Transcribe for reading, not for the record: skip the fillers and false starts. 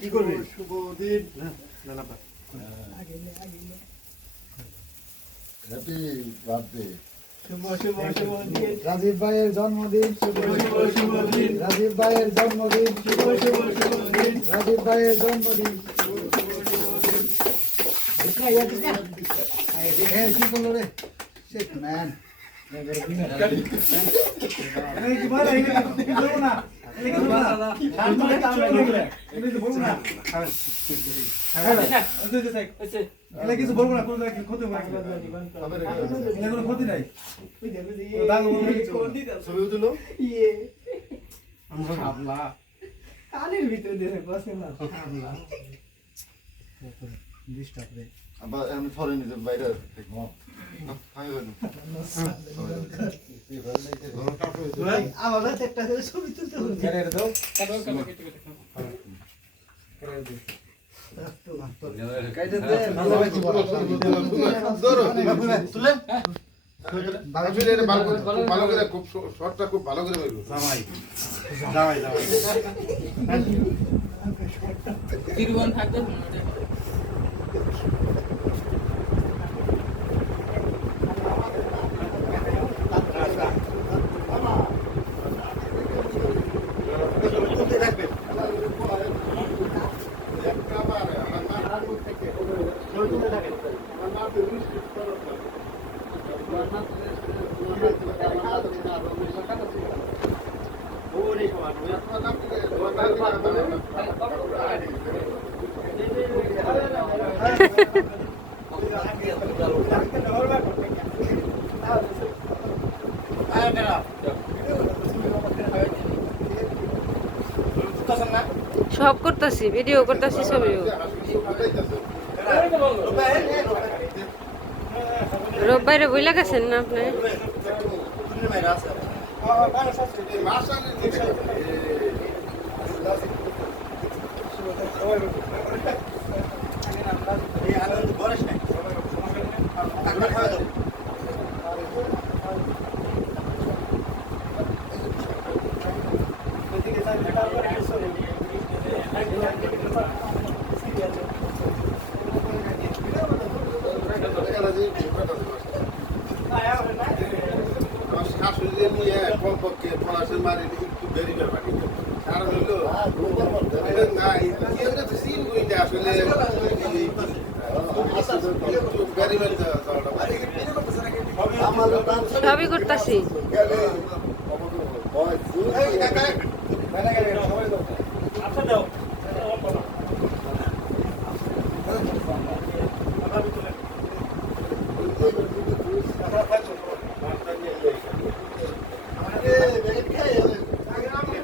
কি করবি? শুভ দিন। না না হ্যাপি বার্থডে। শুভ শুভ শুভ দিন। রাজীব ভাইয়ের জন্মদিন, শুভ শুভ শুভ দিন। রাজীব ভাইয়ের জন্মদিন, শুভ শুভ শুভ দিন। রাজীব ভাইয়ের জন্মদিন। হ্যাঁ কি করলো রে? শেট ম্যান। কি বলো এটা কি বলবো না। এটা কি বলবো না। শান্ত হয়ে কাম লাগলে। এটা কি বলবো না। হ্যাঁ এটা কিছু বলবো না, কোনো ক্ষতি হবে না। এটা কোনো ক্ষতি নাই। দাগ ছবি তুলো। শাবলা কানের ভিতরে দিয়ে বসে না শাবলা ডিস্টার্ব রে। আবার আমি ফরেন নিতে বাইরে দেখব। আমি বলবো। আমার একটা করে ছবি তুলতে হবে। কেড়ে দাও কাইতে দে ভালো ভাই কি বলা। ধরো তুলেন। বাবা এটা ভালো করে খুব শর্টটা খুব ভালো করে বলবো। জামাই জামাই জামাই তিরুবন থাকবে সব করতেছি, ভিডিও করতেছি, ছবিও। রোববারে বইলা গেছেন না আপনি? শাশুড়ি নিয়ে কমপক্ষে পড়াশোনা মারি একটু বেরি করে পাঠিয়ে কারণ হলো না এটা তো সিন বইটা আসলে বেরি সবই করতেছি। আচ্ছা দাও করে